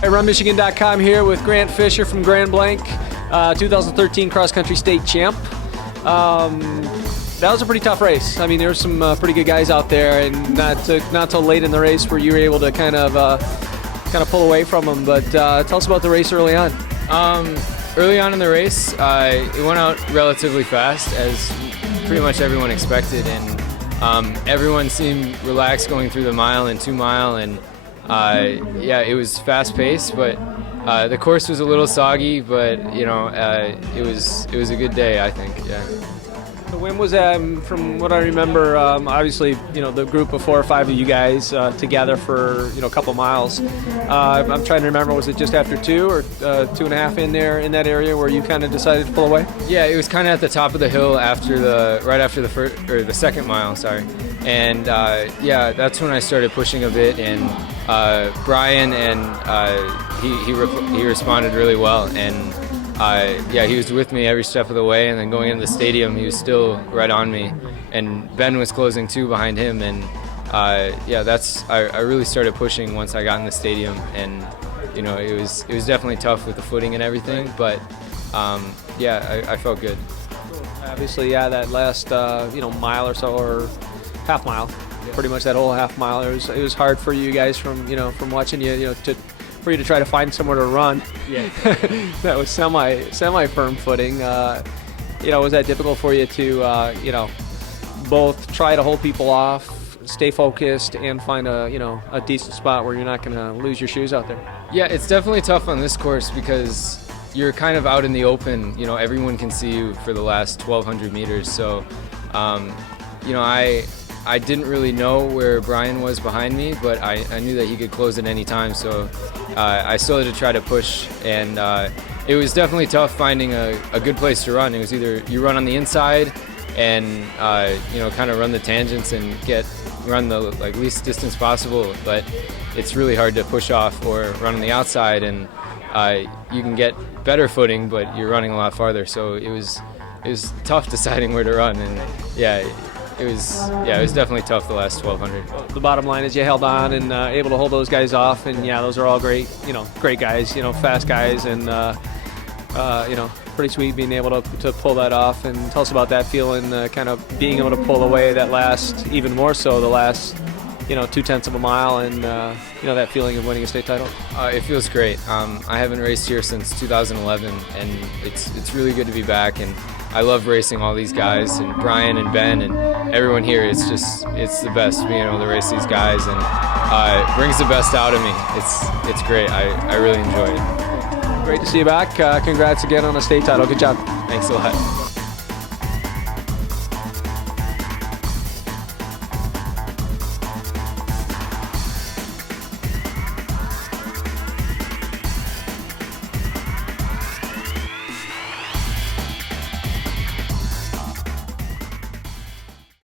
Hey, RunMichigan.com here with Grant Fisher from Grand Blanc, 2013 cross-country state champ. That was a pretty tough race. I mean, there were some pretty good guys out there, and not till late in the race where you were able to kind of pull away from them. But tell us about the race early on. Early on in the race, it went out relatively fast, as pretty much everyone expected, and everyone seemed relaxed going through the mile and 2 mile, and yeah, it was fast-paced, but the course was a little soggy, but you know, it was a good day, I think. Yeah. So when was that? From what I remember, obviously, you know, the group of 4 or 5 of you guys together for, you know, a couple miles. I'm trying to remember, was it just after 2 or 2.5 in there in that area where you kind of decided to pull away? Yeah, it was kind of at the top of the hill right after the first or the second mile, sorry. And yeah, that's when I started pushing a bit, and Brian and he responded really well, and yeah, he was with me every step of the way, and then going into the stadium, he was still right on me, and Ben was closing too behind him, and yeah, I really started pushing once I got in the stadium, and you know, it was definitely tough with the footing and everything, but yeah, I felt good. Obviously, yeah, that last you know, mile or so, or half mile, pretty much that whole half mile, it was hard for you guys from watching you, for you to try to find somewhere to run. Yeah. That was semi firm footing. You know, was that difficult for you to you know, both try to hold people off, stay focused, and find a decent spot where you're not going to lose your shoes out there? Yeah, it's definitely tough on this course because you're kind of out in the open. You know, everyone can see you for the last 1,200 meters. So, you know, I didn't really know where Brian was behind me, but I knew that he could close at any time, so I still had to try to push, and it was definitely tough finding a good place to run. It was either you run on the inside and you know, kind of run the tangents and run the least distance possible, but it's really hard to push off or run on the outside, and you can get better footing, but you're running a lot farther, so it was tough deciding where to run, and yeah. It was definitely tough the last 1,200. The bottom line is you held on and able to hold those guys off, and yeah, those are all great guys, fast guys, and you know, pretty sweet being able to pull that off. And tell us about that feeling, kind of being able to pull away that last, even more so the last, 0.2 of a mile, and that feeling of winning a state title. It feels great. I haven't raced here since 2011, and it's really good to be back, and I love racing all these guys, and Brian and Ben and everyone here. It's the best being able to race these guys, and it brings the best out of me. It's great. I really enjoy it. Great to see you back. Congrats again on a state title. Good job. Thanks a lot.